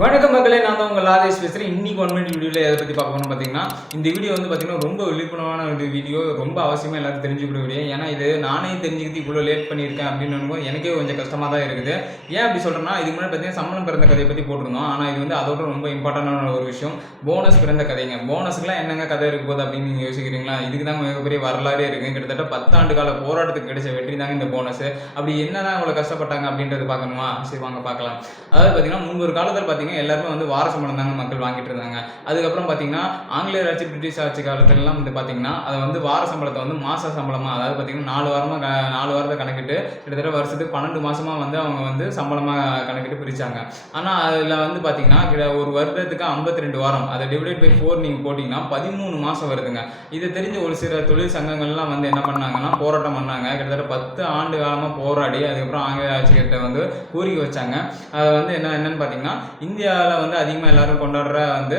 வணக்கம் மக்களே, நான் தான் உங்கள் ஆதேஷ் பேசுகிறேன். இன்னைக்கு 1 மினிட் வீடியோவில் எதை பற்றி பார்க்கணும்னு பார்த்தீங்கன்னா, இந்த வீடியோ வந்து பார்த்தீங்கன்னா ரொம்ப விழிப்புணர்வான ஒரு வீடியோ, ரொம்ப அவசியமாக எல்லாரும் தெரிஞ்சுக்கிற வீடியோ. ஏன்னா இது நானே தெரிஞ்சுக்கிட்டு இவ்வளோ லேட் பண்ணியிருக்கேன் அப்படின்னு எனக்கே கொஞ்சம் கஷ்டமாக தான் இருக்குது. ஏன் அப்படி சொல்கிறேன்னா, இதுக்கு முன்னாடி பார்த்தீங்கன்னா சம்பளம் பிறந்த கதையை பற்றி போட்டிருந்தோம். ஆனால் இது வந்து அதோட ரொம்ப இம்பார்ட்டண்டான ஒரு விஷயம், போனஸ் பிறந்த கதைங்க. போனஸுக்குலாம் என்னங்க கதை இருக்க போகுது அப்படின்னு நீங்கள் யோசிக்கிறீங்களா? இதுக்கு தான் மிகப்பெரிய வரலாறே இருக்குது. கிட்டத்தட்ட 10 ஆண்டு கால போராட்டத்துக்கு கிடைச்ச வெற்றி தாங்க இந்த போனஸ். அப்படி என்ன தான் அவ்வளோ கஷ்டப்பட்டாங்க அப்படின்றது பார்க்கணுமா? சரி வாங்க பார்க்கலாம். அதாவது பார்த்தீங்கன்னா முன்பொரு காலத்தில் பார்த்தீங்கன்னா எல்லாருமே வந்து வார சம்பளம் தாங்க மக்கள் வாங்கிட்டு இருந்தாங்க. அதுக்கப்புறம் பார்த்தீங்கன்னா ஆங்கிலேயர் ஆட்சி, பிரிட்டிஷ் ஆட்சி காலத்துலலாம் வந்து பார்த்தீங்கன்னா அதை வந்து வார சம்பளத்தை வந்து மாத சம்பளமாக, அதாவது பார்த்தீங்கன்னா 4 வாரத்தை கணக்கிட்டு கிட்டத்தட்ட வருஷத்துக்கு 12 மாதமாக வந்து அவங்க வந்து சம்பளமாக கணக்கிட்டு பிரித்தாங்க. ஆனால் அதில் வந்து பார்த்தீங்கன்னா ஒரு வருடத்துக்கு 52 வாரம், அதை டிவைடட் பை 4 நீங்கள் போட்டிங்கன்னா 13 மாதம் வருதுங்க. இதை தெரிஞ்ச ஒரு சில தொழில் சங்கங்கள்லாம் வந்து என்ன பண்ணாங்கன்னா போராட்டம் பண்ணாங்க. கிட்டத்தட்ட 10 ஆண்டு காலமாக போராடி அதுக்கப்புறம் ஆங்கிலேய ஆட்சிகிட்ட வந்து கோரிக்கை வச்சாங்க. அதை வந்து என்னன்னு பார்த்தீங்கன்னா, இந்தியாவில் வந்து அதிகமாக எல்லாரும் கொண்டாடுற வந்து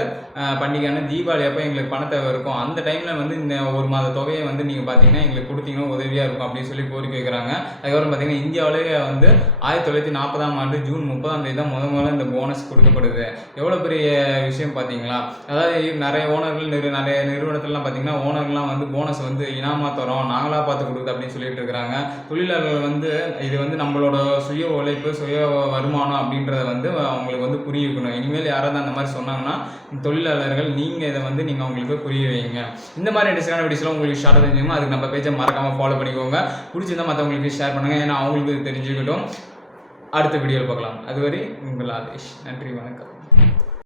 பண்டிகையான தீபாவளி அப்போ எங்களுக்கு பண தேவை இருக்கும். அந்த டைமில் வந்து இந்த ஒரு மாத தொகையை வந்து நீங்கள் பார்த்தீங்கன்னா எங்களுக்கு கொடுத்தீங்கன்னா உதவியாக இருக்கும் அப்படின்னு சொல்லி கோரிக்கை வைக்கிறாங்க. அதுக்கப்புறம் பார்த்தீங்கன்னா இந்தியாவிலேயே வந்து 1940ஆம் ஆண்டு ஜூன் 30ஆம் தேதி தான் முதல்ல இந்த போனஸ் கொடுக்கப்படுது. எவ்வளோ பெரிய விஷயம் பார்த்தீங்களா? அதாவது நிறைய ஓனர்கள் நிறைய நிறுவனத்துலலாம் பார்த்தீங்கன்னா ஓனர்கள்லாம் வந்து போனஸ் வந்து இனாமா தரோம், நாங்களாக பார்த்து கொடுக்குது அப்படின்னு சொல்லிட்டு இருக்கிறாங்க. தொழிலாளர்கள் வந்து இது வந்து நம்மளோட சுய உழைப்பு, சுய வருமானம் அப்படின்றத வந்து அவங்களுக்கு வந்து புரிய வைக்கணும். இனிமேல் யாராவது அந்த மாதிரி சொன்னாங்கன்னா தொழிலாளர்கள் நீங்கள் இதை வந்து நீங்கள் அவங்களுக்கு புரிய வைங்க. இந்த மாதிரி இன்ட்ரெஸ்டான வீடியோஸ்லாம் உங்களுக்கு ஷார்ட்டாக தெரிஞ்சுக்கணும். அதுக்கு நம்ம பேஜை மறக்காமல் ஃபாலோ பண்ணிக்கோங்க. பிடிச்சிருந்தா மற்றவங்களுக்கு ஷேர் பண்ணுங்கள், ஏன்னா அவங்களுக்கு தெரிஞ்சுக்கிட்டும். அடுத்த வீடியோவில் பார்க்கலாம். அதுவரை உங்கள் ஆதேஷ். நன்றி, வணக்கம்.